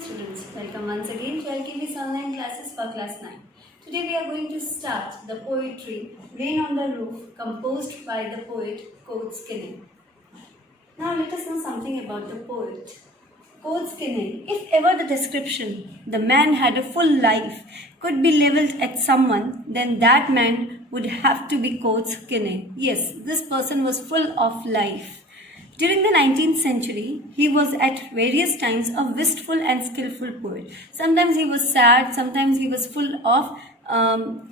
Students, welcome once again to LKV's online classes for class 9. Today we are going to start the poetry Rain on the Roof, composed by the poet Coates Kinney. Now let us know something about the poet. Coates Kinney, if ever the description, the man had a full life, could be levelled at someone, then that man would have to be Coates Kinney. Yes, this person was full of life. During the 19th century, he was at various times a wistful and skillful poet. Sometimes he was sad, sometimes he was full of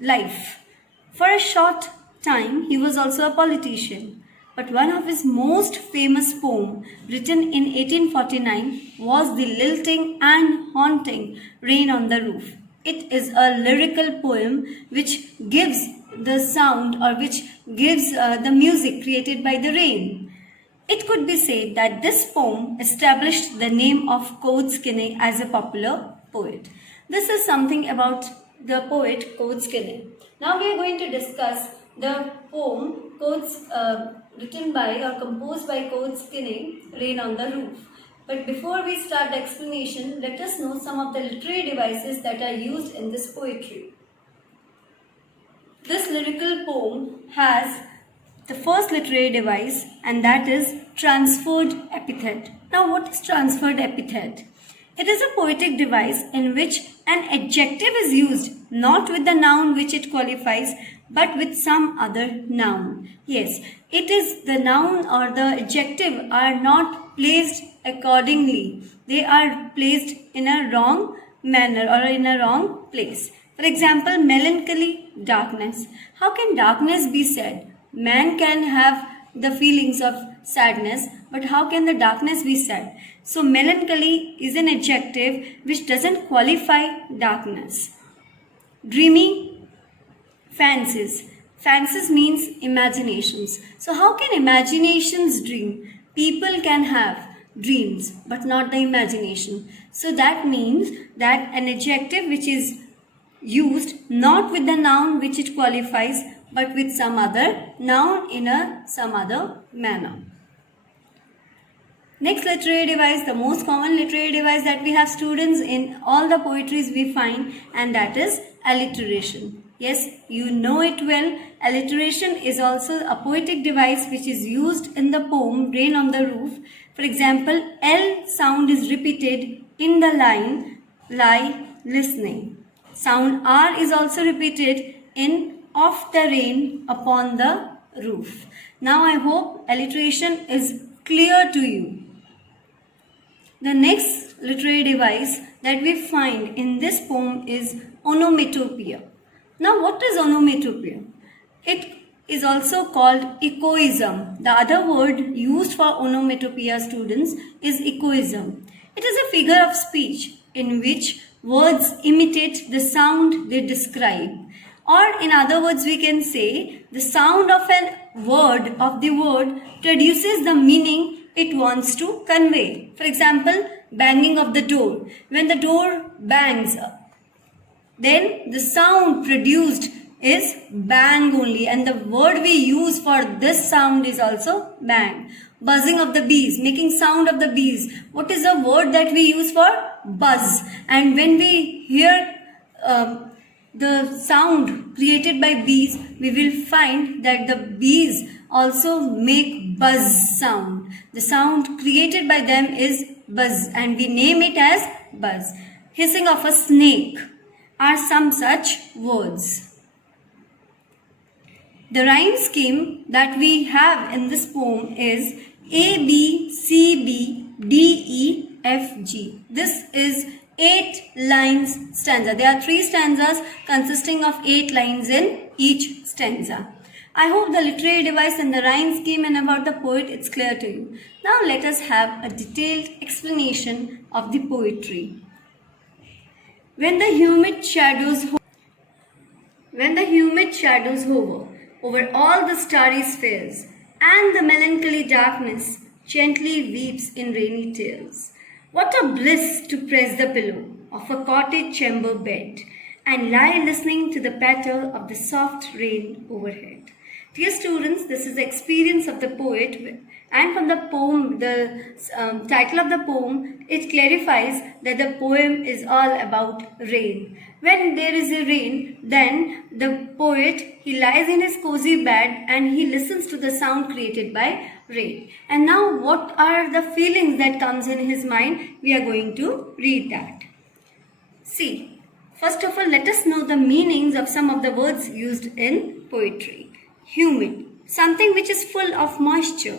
life. For a short time, he was also a politician. But one of his most famous poems, written in 1849, was the lilting and haunting Rain on the Roof. It is a lyrical poem which gives the sound or which gives the music created by the rain. It could be said that this poem established the name of Coates Kinney as a popular poet. This is something about the poet Coates Kinney. Now we are going to discuss the poem written by or composed by Coates Kinney, Rain on the Roof. But before we start the explanation, let us know some of the literary devices that are used in this poetry. This lyrical poem has the first literary device, and that is transferred epithet. Now, what is transferred epithet? It is a poetic device in which an adjective is used not with the noun which it qualifies, but with some other noun. Yes, it is the noun or the adjective are not placed accordingly. They are placed in a wrong manner or in a wrong place. For example, melancholy, darkness. How can darkness be said? Man can have the feelings of sadness, but how can the darkness be sad? So melancholy is an adjective which doesn't qualify darkness. Dreamy, fancies. Fancies means imaginations. So how can imaginations dream? People can have dreams, but not the imagination. So that means that an adjective which is used not with the noun which it qualifies, but with some other noun in some other manner. Next literary device, the most common literary device that we have students in all the poetries we find, and that is alliteration. Yes, you know it well. Alliteration is also a poetic device which is used in the poem Rain on the Roof. For example, L sound is repeated in the line lie listening. Sound R is also repeated in of the rain upon the roof. Now I hope alliteration is clear to you. The next literary device that we find in this poem is onomatopoeia. Now what is onomatopoeia? It is also called echoism. The other word used for onomatopoeia, students, is echoism. It is a figure of speech in which words imitate the sound they describe. Or in other words, we can say the sound of the word produces the meaning it wants to convey. For example, banging of the door. When the door bangs, then the sound produced is bang only, and the word we use for this sound is also bang. Buzzing of the bees, making sound of the bees. What is the word that we use for buzz? And when we hear the sound created by bees, we will find that the bees also make buzz sound. The sound created by them is buzz, and we name it as buzz. Hissing of a snake are some such words. The rhyme scheme that we have in this poem is A, B, C, B, D, E, F, G. This is 8 lines stanza. There are 3 stanzas consisting of 8 lines in each stanza. I hope the literary device and the rhyme scheme and about the poet it's clear to you. Now let us have a detailed explanation of the poetry. When the humid shadows hover over all the starry spheres, and the melancholy darkness gently weeps in rainy tears. What a bliss to press the pillow of a cottage chamber bed and lie listening to the patter of the soft rain overhead, Dear students, this is the experience of the poet, and from the poem, the title of the poem, it clarifies that the poem is all about rain. When there is a rain, then the poet, he lies in his cozy bed and he listens to the sound created by rain. And now what are the feelings that comes in his mind? We are going to read that. See, first of all, let us know the meanings of some of the words used in poetry. Humid, something which is full of moisture.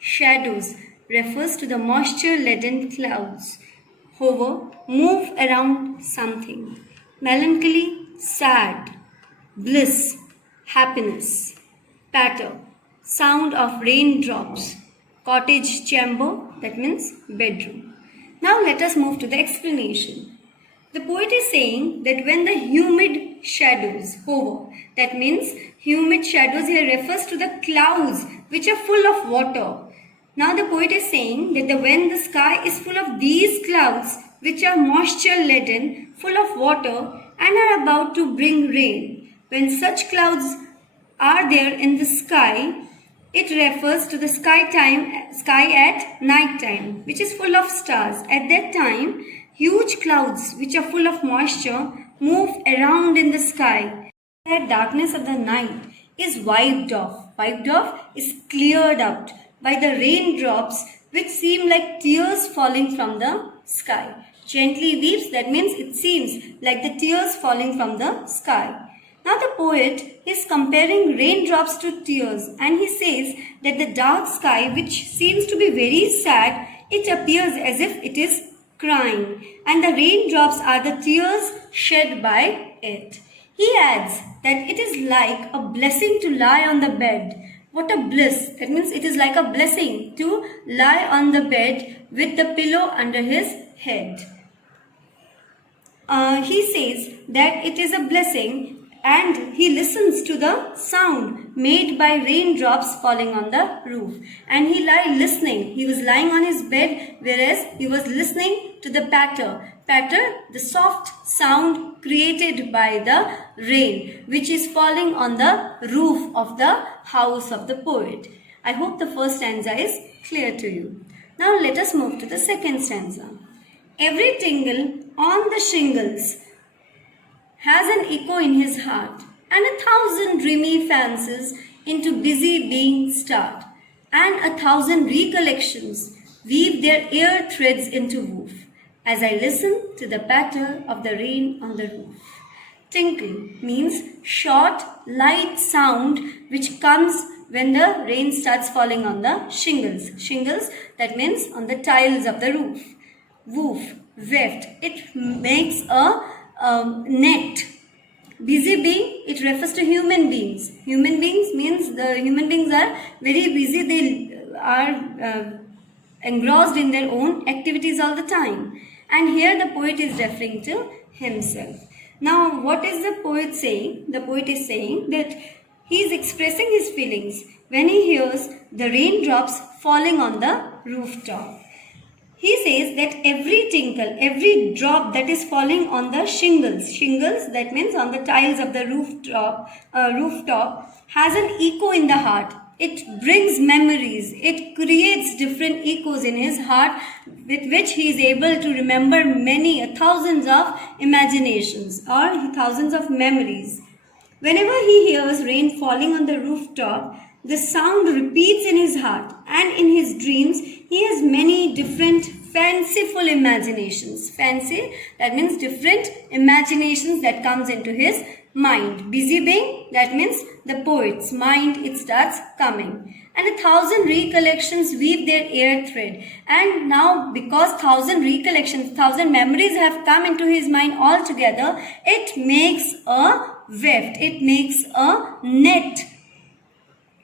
Shadows refers to the moisture-laden clouds. Hover, move around something. Melancholy, sad. Bliss, happiness. Patter, sound of raindrops. Cottage chamber, that means bedroom. Now let us move to the explanation. The poet is saying that when the humid shadows hover, that means humid shadows here refers to the clouds which are full of water. Now the poet is saying that when the sky is full of these clouds which are moisture laden, full of water and are about to bring rain, when such clouds are there in the sky, it refers to the sky at night time, which is full of stars. At that time, huge clouds which are full of moisture move around in the sky. The darkness of the night is wiped off. Wiped off is cleared out by the raindrops which seem like tears falling from the sky. Gently weeps, that means it seems like the tears falling from the sky. Now the poet is comparing raindrops to tears, and he says that the dark sky, which seems to be very sad, it appears as if it is crying, and the raindrops are the tears shed by it. He adds that it is like a blessing to lie on the bed. What a bliss! That means it is like a blessing to lie on the bed with the pillow under his head. He says that it is a blessing, and he listens to the sound made by raindrops falling on the roof. And he listening. He was lying on his bed, whereas he was listening to the patter. Patter, the soft sound created by the rain, which is falling on the roof of the house of the poet. I hope the first stanza is clear to you. Now let us move to the second stanza. Every tingle on the shingles has an echo in his heart, and 1,000 dreamy fancies into busy being start, and 1,000 recollections weave their ear threads into woof, as I listen to the patter of the rain on the roof. Tinkle means short, light sound which comes when the rain starts falling on the shingles. Shingles, that means on the tiles of the roof. Woof, weft, it makes a net. Busy being, it refers to human beings. Human beings means the human beings are very busy. They are engrossed in their own activities all the time. And here the poet is referring to himself. Now what is the poet saying? The poet is saying that he is expressing his feelings when he hears the raindrops falling on the rooftop. He says that every tinkle, every drop that is falling on the shingles, that means on the tiles of the rooftop, has an echo in the heart. It brings memories. It creates different echoes in his heart with which he is able to remember thousands of imaginations or thousands of memories. Whenever he hears rain falling on the rooftop, the sound repeats in his heart, and in his dreams he has many different fanciful imaginations. Fancy, that means different imaginations that comes into his mind. Busy being, that means the poet's mind, it starts coming. And 1,000 recollections weave their ear thread. And now because 1,000 recollections, 1,000 memories have come into his mind all together, it makes a weft, it makes a net.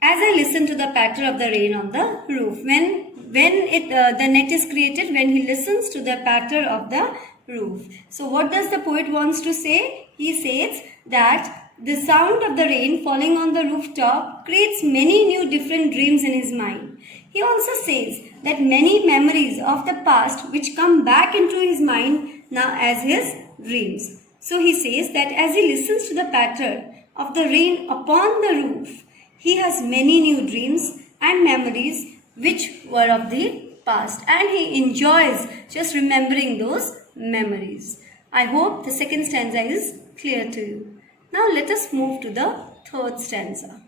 As I listen to the patter of the rain on the roof, when the net is created when he listens to the patter of the roof. So what does the poet wants to say? He says that the sound of the rain falling on the rooftop creates many new different dreams in his mind. He also says that many memories of the past which come back into his mind now as his dreams. So he says that as he listens to the patter of the rain upon the roof, he has many new dreams and memories which were of the past, and he enjoys just remembering those memories. I hope the second stanza is clear to you. Now let us move to the third stanza.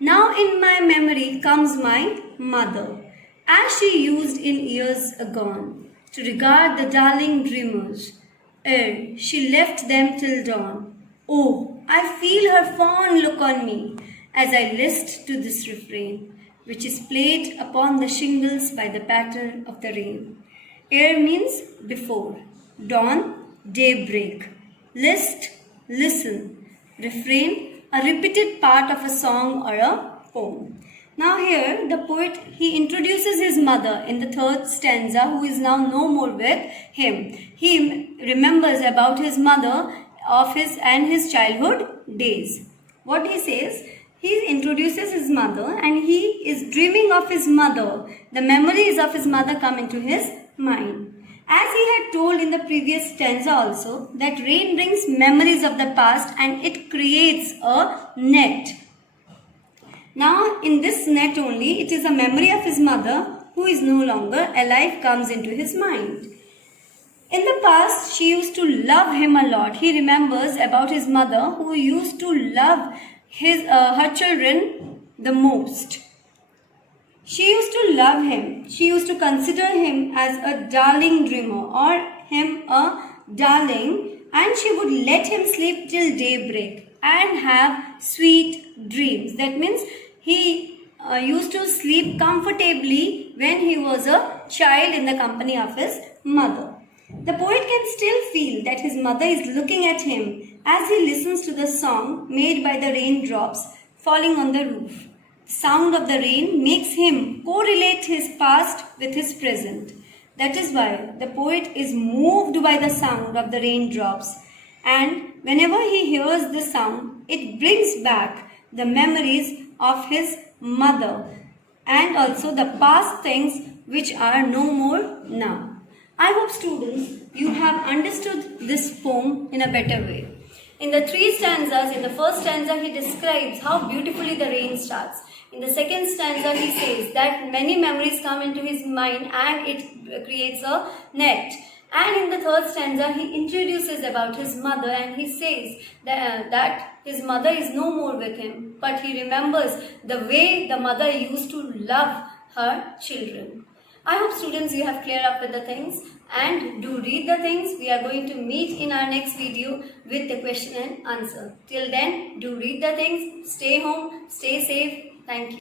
Now in my memory comes my mother, as she used in years agone, to regard the darling dreamers, ere she left them till dawn. Oh, I feel her fond look on me, as I list to this refrain, which is played upon the shingles by the patter of the rain. Ere means before, dawn, daybreak. List, listen. Refrain, a repeated part of a song or a poem. Now here the poet, he introduces his mother in the third stanza, who is now no more with him. He remembers about his mother of his childhood days. What he says, he introduces his mother and he is dreaming of his mother. The memories of his mother come into his mind. As he had told in the previous stanza also, that rain brings memories of the past and it creates a net. Now in this net only, it is a memory of his mother who is no longer alive comes into his mind. In the past, she used to love him a lot. He remembers about his mother who used to love her children the most. She used to love him. She used to consider him as a darling dreamer or him a darling, and she would let him sleep till daybreak and have sweet dreams. That means he used to sleep comfortably when he was a child in the company of his mother. The poet can still feel that his mother is looking at him as he listens to the song made by the raindrops falling on the roof. The sound of the rain makes him correlate his past with his present. That is why the poet is moved by the sound of the raindrops, and whenever he hears the sound, it brings back the memories of his mother and also the past things which are no more now. I hope students, you have understood this poem in a better way. In the three stanzas, in the first stanza he describes how beautifully the rain starts. In the second stanza he says that many memories come into his mind and it creates a net. And in the third stanza he introduces about his mother and he says that his mother is no more with him, but he remembers the way the mother used to love her children. I hope students you have cleared up with the things, and do read the things. We are going to meet in our next video with the question and answer. Till then, do read the things, stay home, stay safe. Thank you.